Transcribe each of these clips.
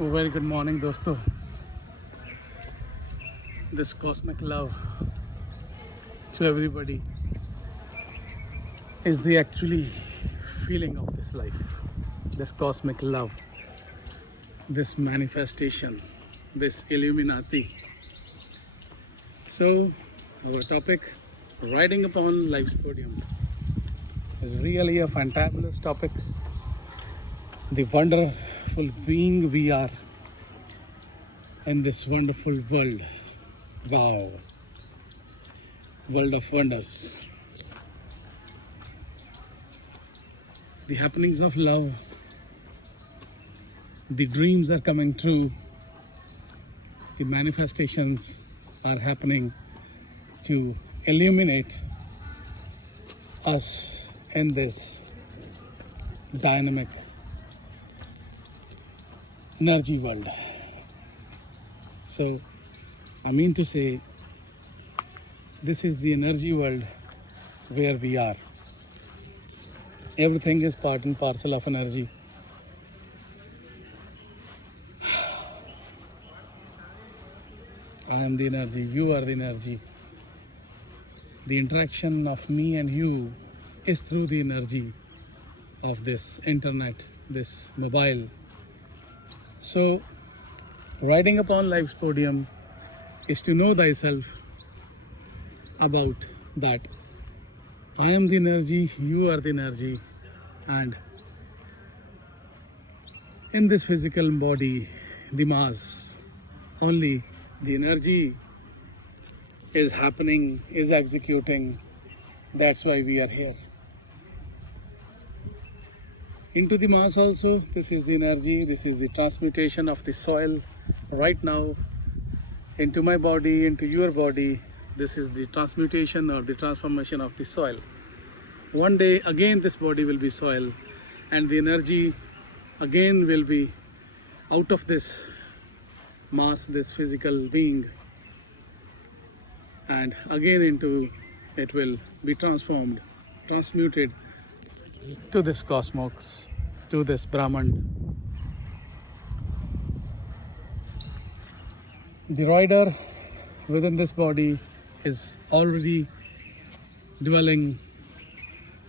Very good morning, dosto. This cosmic love to everybody is the actually feeling of this life. This cosmic love, this manifestation, this Illuminati. So, our topic, riding upon life's podium, is really a fantabulous topic. The wonderful being we are in this wonderful world. Wow, world of wonders. The happenings of love, the dreams are coming true, the manifestations are happening to illuminate us in this dynamic energy world. So I mean to say, this is the energy world where we are. Everything is part and parcel of energy. I am the energy, you are the energy. The interaction of me and you is through the energy of this internet, this mobile. So, riding upon life's podium is to know thyself about that I am the energy, you are the energy, and in this physical body, the mass, only the energy is happening, is executing. That's why we are here. Into the mass also, this is the energy, this is the transmutation of the soil right now into my body, into your body. This is the transmutation or the transformation of the soil. One day again this body will be soil, and the energy again will be out of this mass, this physical being, and again into it will be transformed, transmuted to this cosmos, to this Brahman. The rider within this body is already dwelling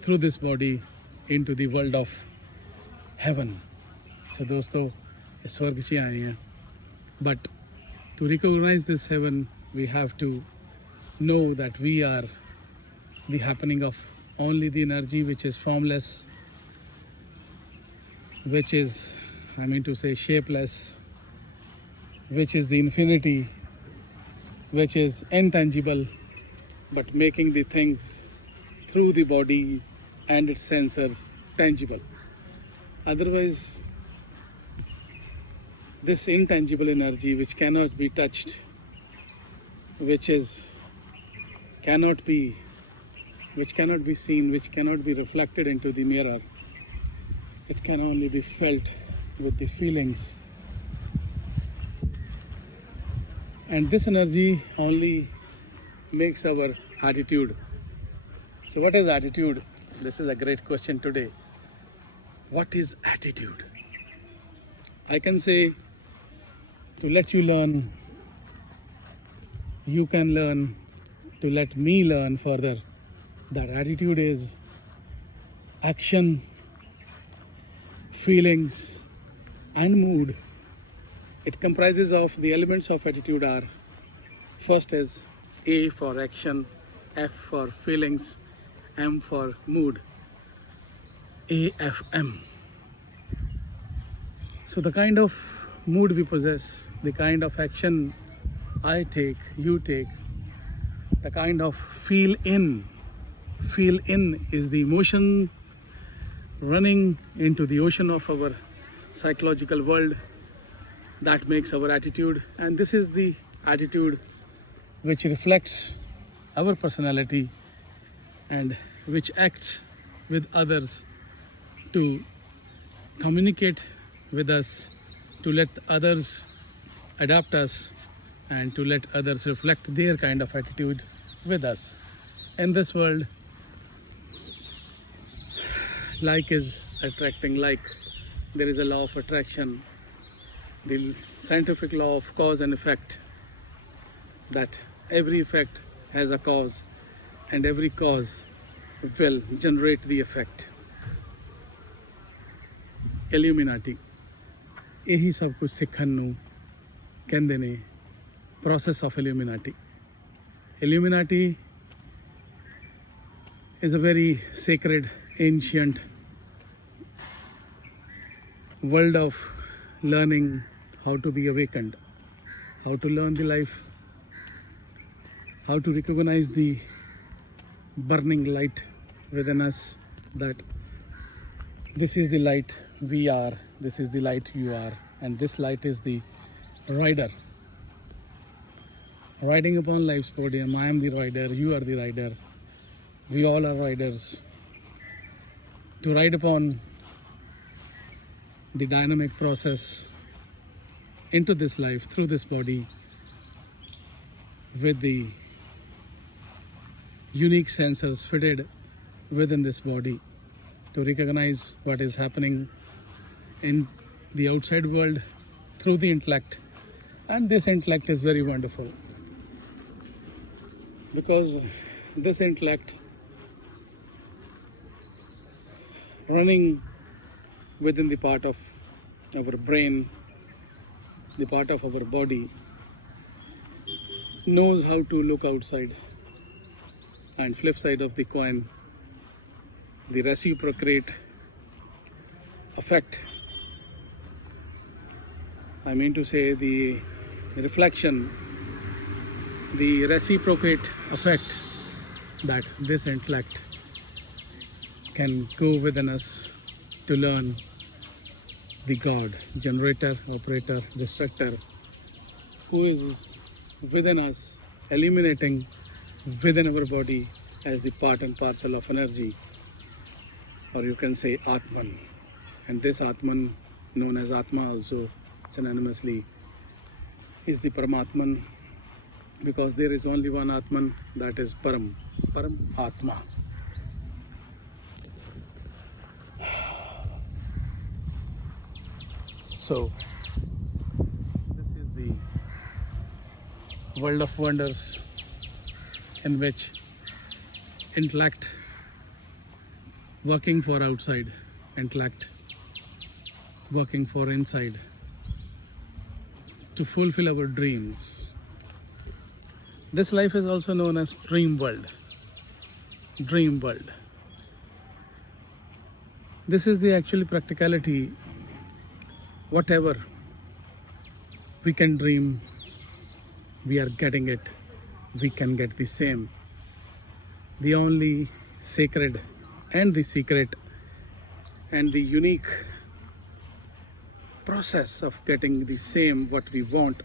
through this body into the world of heaven. So dosto, swarg se aaye hain. But to recognize this heaven, we have to know that we are the happening of only the energy which is formless, which is, I mean to say, shapeless, which is the infinity, which is intangible, but making the things through the body and its sensors tangible. Otherwise, this intangible energy which cannot be touched, which cannot be seen, which cannot be reflected into the mirror, it can only be felt with the feelings. And this energy only makes our attitude. So what is attitude? This is a great question today. What is attitude? I can say, to let you learn, you can learn, to let me learn further, that attitude is action, feelings and mood. It comprises of the elements of attitude are, first is A for action, F for feelings, M for mood. AFM. So the kind of mood we possess, the kind of action I take, you take, the kind of feel in is the emotion running into the ocean of our psychological world. That makes our attitude, and this is the attitude which reflects our personality and which acts with others to communicate with us, to let others adapt us, and to let others reflect their kind of attitude with us. In this world, like is attracting like. There is a law of attraction. the scientific law of cause and effect, that every effect has a cause and every cause will generate the effect. Illuminati, ਇਹੀ ਸਭ ਕੁਝ ਸਿੱਖਣ ਨੂੰ ਕਹਿੰਦੇ ਨੇ process of Illuminati. Illuminati is a very sacred, ancient world of learning how to be awakened, how to learn the life, how to recognize the burning light within us, that this is the light we are, this is the light you are, and this light is the rider. Riding upon life's podium, I am the rider, you are the rider, we all are riders. To ride upon the dynamic process into this life, through this body, with the unique sensors fitted within this body, to recognize what is happening in the outside world through the intellect. And this intellect is very wonderful, because this intellect running within the part of our brain, the part of our body, knows how to look outside. And flip side of the coin, the reciprocate effect, I mean to say the reflection, the reciprocate effect that this intellect can go within us to learn the God, generator, operator, destructor, who is within us, illuminating within our body as the part and parcel of energy, or you can say Atman. And this Atman, known as Atma also synonymously, is the Paramatman, because there is only one Atman, that is Param Atma. So this is the world of wonders in which intellect working for outside, intellect working for inside, to fulfill our dreams. This life is also known as dream world. Dream world. This is the actual practicality. Whatever we can dream, we are getting it. We can get the same. The only sacred and the secret and the unique process of getting the same what we want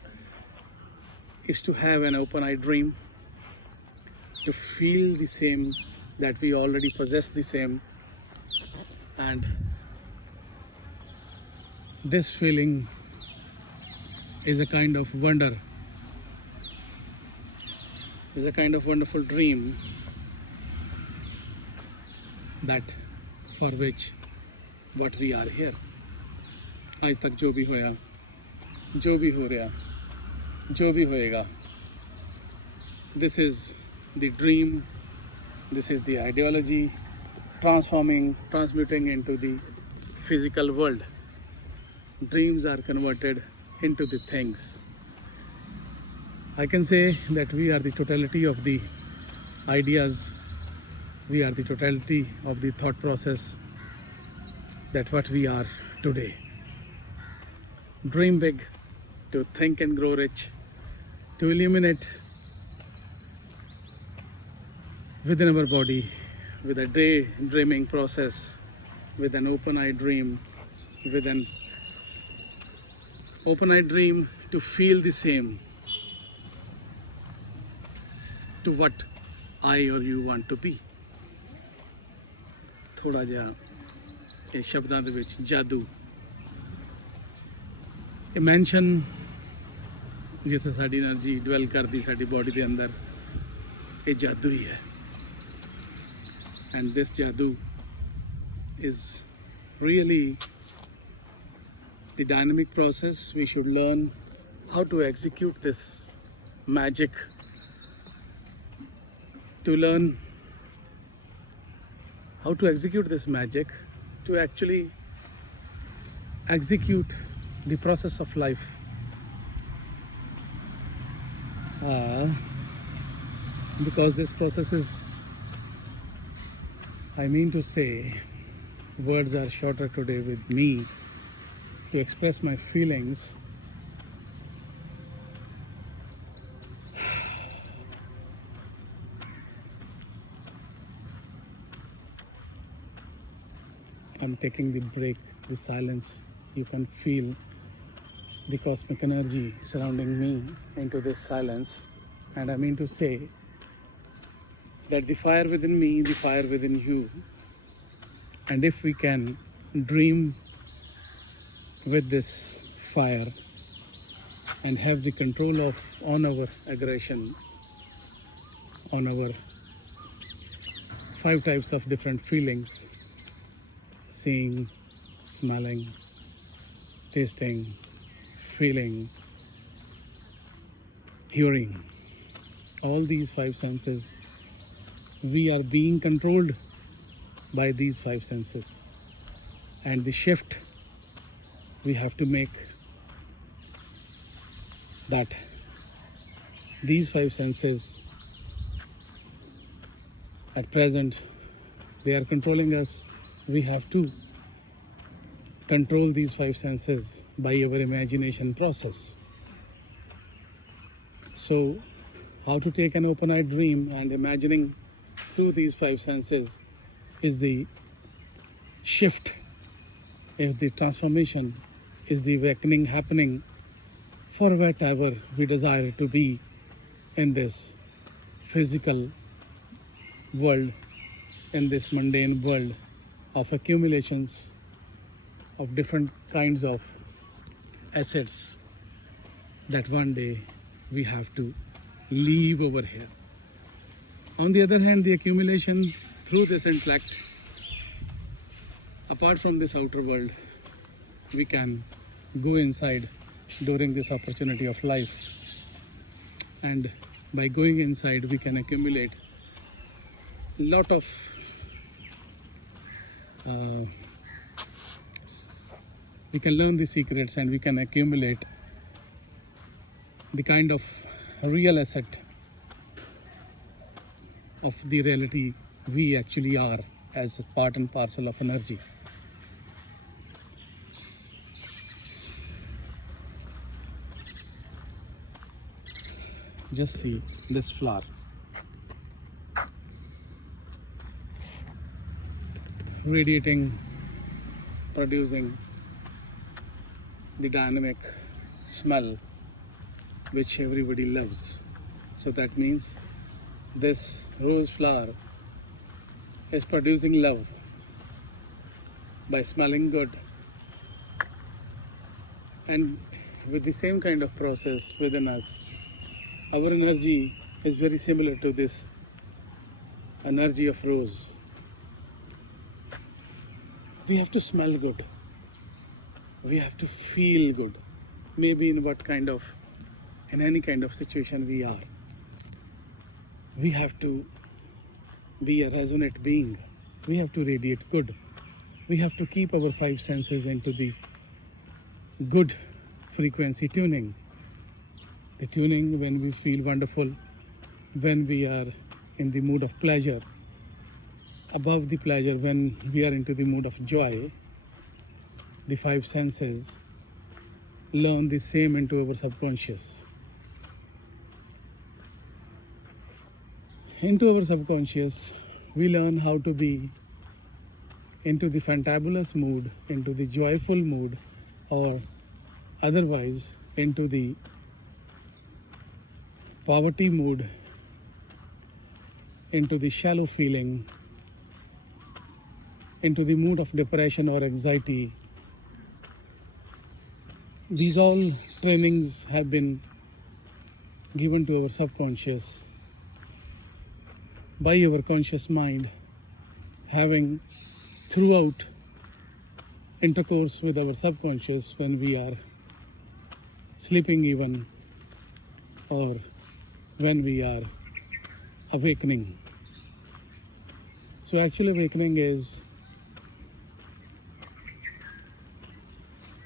is to have an open-eye dream, to feel the same, that we already possess the same. And this feeling is a kind of wonder, is a kind of wonderful dream, that for which what we are here. आज तक जो भी होया, जो भी हो रहा, जो भी होएगा, this is the dream, this is the ideology transmuting into the physical world. Dreams are converted into the things. I can say that we are the totality of the ideas, we are the totality of the thought process, that what we are today. Dream big, to think and grow rich, to illuminate within our body with a daydreaming process, with an open-eye dream, with an open-eye dream to feel the same to what I or you want to be. ਥੋੜਾ ਜਿਹਾ ਇਹ ਸ਼ਬਦਾਂ ਦੇ ਵਿੱਚ ਜਾਦੂ, ਇਹ mention ਜਿੱਥੇ ਸਾਡੀ એનર્ਜੀ ਡਵੈਲ ਕਰਦੀ ਸਾਡੀ ਬੋਡੀ ਦੇ ਅੰਦਰ, ਇਹ ਜਾਦੂ ਹੀ ਹੈ. And this jadoo is really the dynamic process. We should learn how to execute this magic, to learn how to execute this magic, to actually execute the process of life. Because this process is, I mean to say, words are shorter today with me to express my feelings. I'm taking the break, the silence. You can feel the cosmic energy surrounding me into this silence. And I mean to say that the fire within me, the fire within you, and if we can dream with this fire and have the control on our aggression, on our 5 types of different feelings, seeing, smelling, tasting, feeling, hearing, all these 5 senses, we are being controlled by these 5 senses. And the shift we have to make, that these 5 senses at present they are controlling us. We have to control these 5 senses by our imagination process. So how to take an open-eyed dream and imagining through these 5 senses is the shift, is the transformation, is the awakening happening for whatever we desire to be in this physical world, in this mundane world of accumulations of different kinds of assets that one day we have to leave over here. On the other hand, the accumulation through this intellect, apart from this outer world, we can go inside during this opportunity of life, and by going inside we can accumulate a lot of we can learn the secrets, and we can accumulate the kind of real asset of the reality we actually are as a part and parcel of energy. Just see this flower. Radiating, producing the dynamic smell which everybody loves. So that means this rose flower is producing love by smelling good, and with the same kind of process within us, our energy is very similar to this energy of rose. We have to smell good, we have to feel good, maybe in any kind of situation we are. We have to be a resonant being, we have to radiate good, we have to keep our 5 senses into the good frequency tuning. The tuning when we feel wonderful, when we are in the mood of pleasure, above the pleasure when we are into the mood of joy. The 5 senses learn the same into our subconscious. Into our subconscious, we learn how to be into the fantabulous mood, into the joyful mood, or otherwise into the poverty mood, into the shallow feeling, into the mood of depression or anxiety. These all trainings have been given to our subconscious by our conscious mind, having throughout intercourse with our subconscious when we are sleeping even, or when we are awakening. So actual awakening is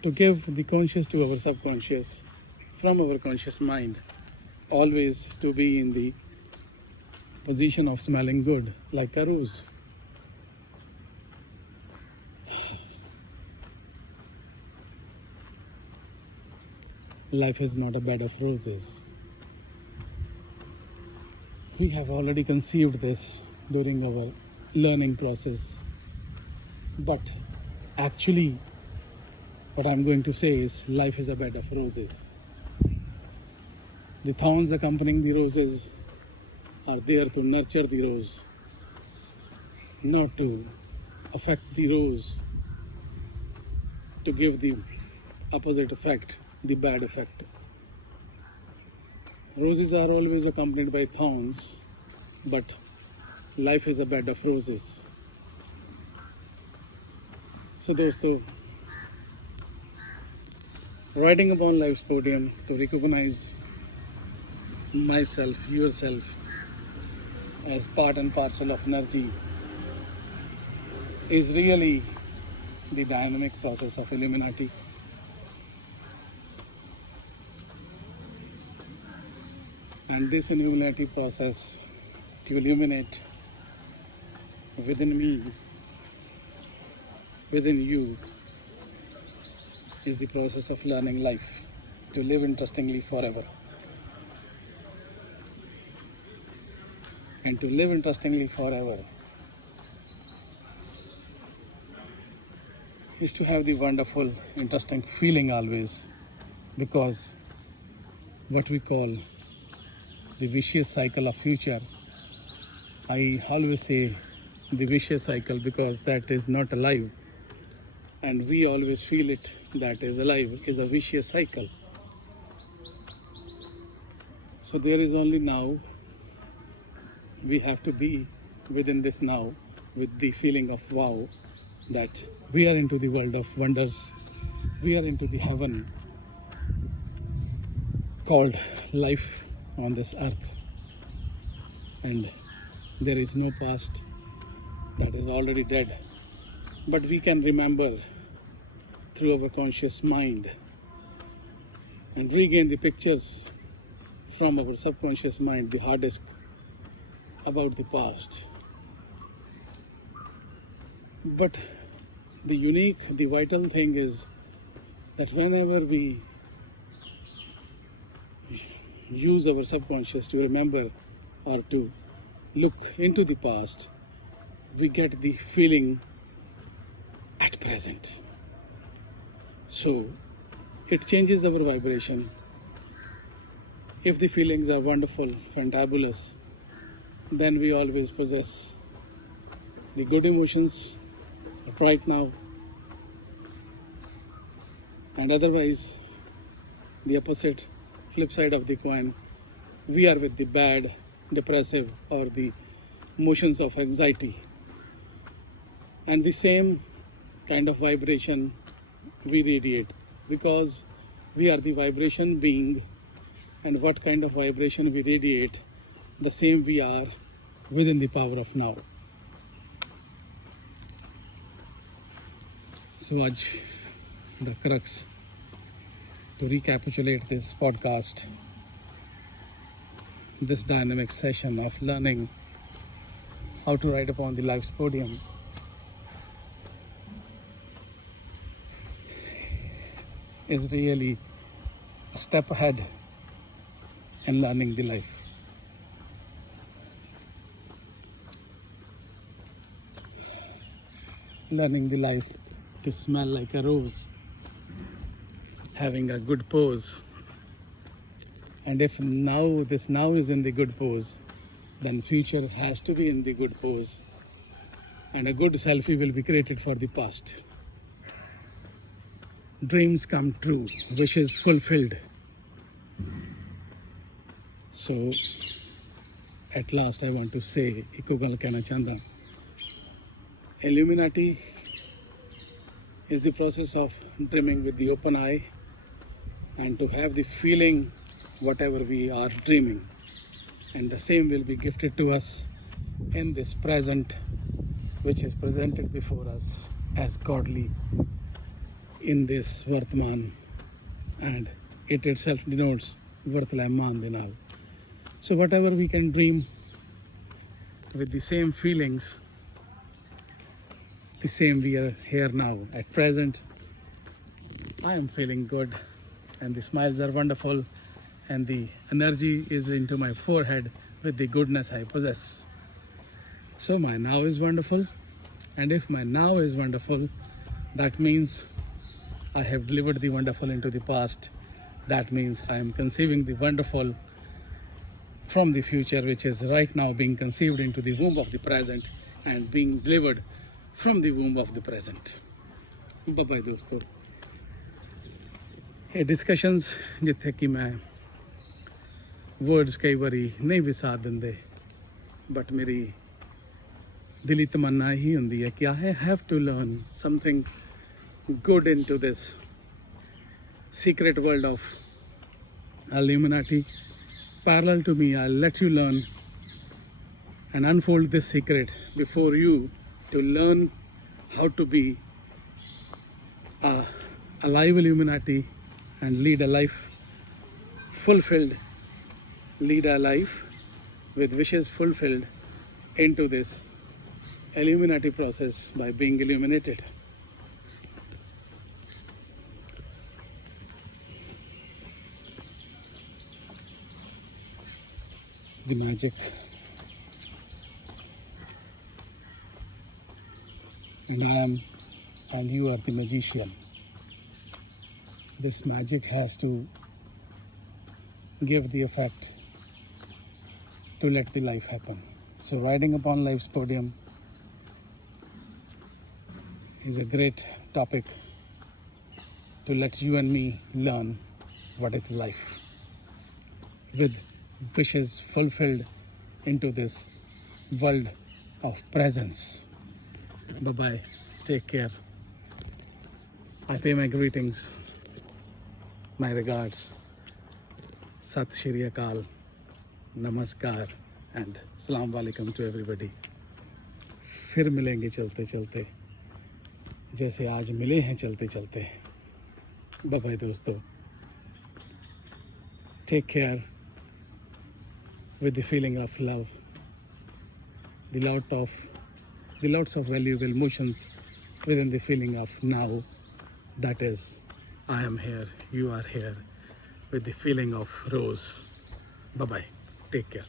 to give the conscious to our subconscious from our conscious mind, always to be in the position of smelling good, like a rose. Life is not a bed of roses. We have already conceived this during our learning process. But actually, what I'm going to say is life is a bed of roses. The thorns accompanying the roses are there to nurture the rose, not to affect the rose, to give the opposite effect, the bad effect. Roses are always accompanied by thorns, but life is a bed of roses. So dosto, riding upon life's podium to recognize myself, yourself, as part and parcel of energy is really the dynamic process of Illuminati. And this Illuminati process to illuminate within me, within you, is the process of learning life, to live interestingly forever. And to live interestingly forever is to have the wonderful, interesting feeling always, because what we call the vicious cycle of future, I always say the vicious cycle because that is not alive, and we always feel it that is alive, is a vicious cycle. So there is only now. We have to be within this now with the feeling of wow, that we are into the world of wonders, we are into the heaven called life on this earth, and there is no past, that is already dead, but we can remember through our conscious mind and regain the pictures from our subconscious mind, the hard disk, about the past. But the unique, the vital thing is that whenever we use our subconscious to remember or to look into the past, we get the feeling at present. So it changes our vibration. If the feelings are wonderful, fantabulous, then we always possess the good emotions right now, and otherwise the opposite, flip side of the coin, we are with the bad, depressive, or the emotions of anxiety, and the same kind of vibration we radiate, because we are the vibration being, and what kind of vibration we radiate, the same we are within the power of now. So Aj, the crux, to recapitulate this podcast, this dynamic session of learning how to ride upon the life's podium, is really a step ahead in learning the life. Learning the life to smell like a rose, having a good pose. And if now this now is in the good pose, then future has to be in the good pose, and a good selfie will be created for the past. Dreams come true, wishes fulfilled. So at last I want to say, Iko gal kehna chahanda, Illuminati is the process of dreaming with the open eye and to have the feeling whatever we are dreaming. And the same will be gifted to us in this present, which is presented before us as godly in this Vartman, and it itself denotes Vartlaman Dinal. So whatever we can dream with the same feelings, the same we are here now. At present, I am feeling good and the smiles are wonderful and the energy is into my forehead with the goodness I possess. So my now is wonderful, and if my now is wonderful, that means I have delivered the wonderful into the past. That means I am conceiving the wonderful from the future, which is right now being conceived into the womb of the present and being delivered from the womb of the present. Bye bye दोस्तों. ये discussions जिथे कि मैं words कई बारी नहीं भी साथ दिंदे, but मेरी दिली तमन्ना ही हुंदी है कि I have to learn something good into this secret world of Illuminati. Parallel to me, I'll let you learn and unfold this secret before you to learn how to be a alive Illuminati and lead a life fulfilled, lead a life with wishes fulfilled into this Illuminati process by being illuminated. The magic and I am and you are the magician. This magic has to give the effect to let the life happen. So riding upon life's podium is a great topic to let you and me learn what is life with wishes fulfilled into this world of presence. Bye bye, take care. I pay my greetings, my regards, Sat Shri Akal, Namaskar and Assalamu Alaikum to everybody. फिर मिलेंगे चलते चलते जैसे आज मिले हैं चलते चलते. Bye bye दोस्तों. Take care with the feeling of love, the lots of valuable emotions within the feeling of now. That is, I am here, you are here, with the feeling of rose. Bye bye. Take care.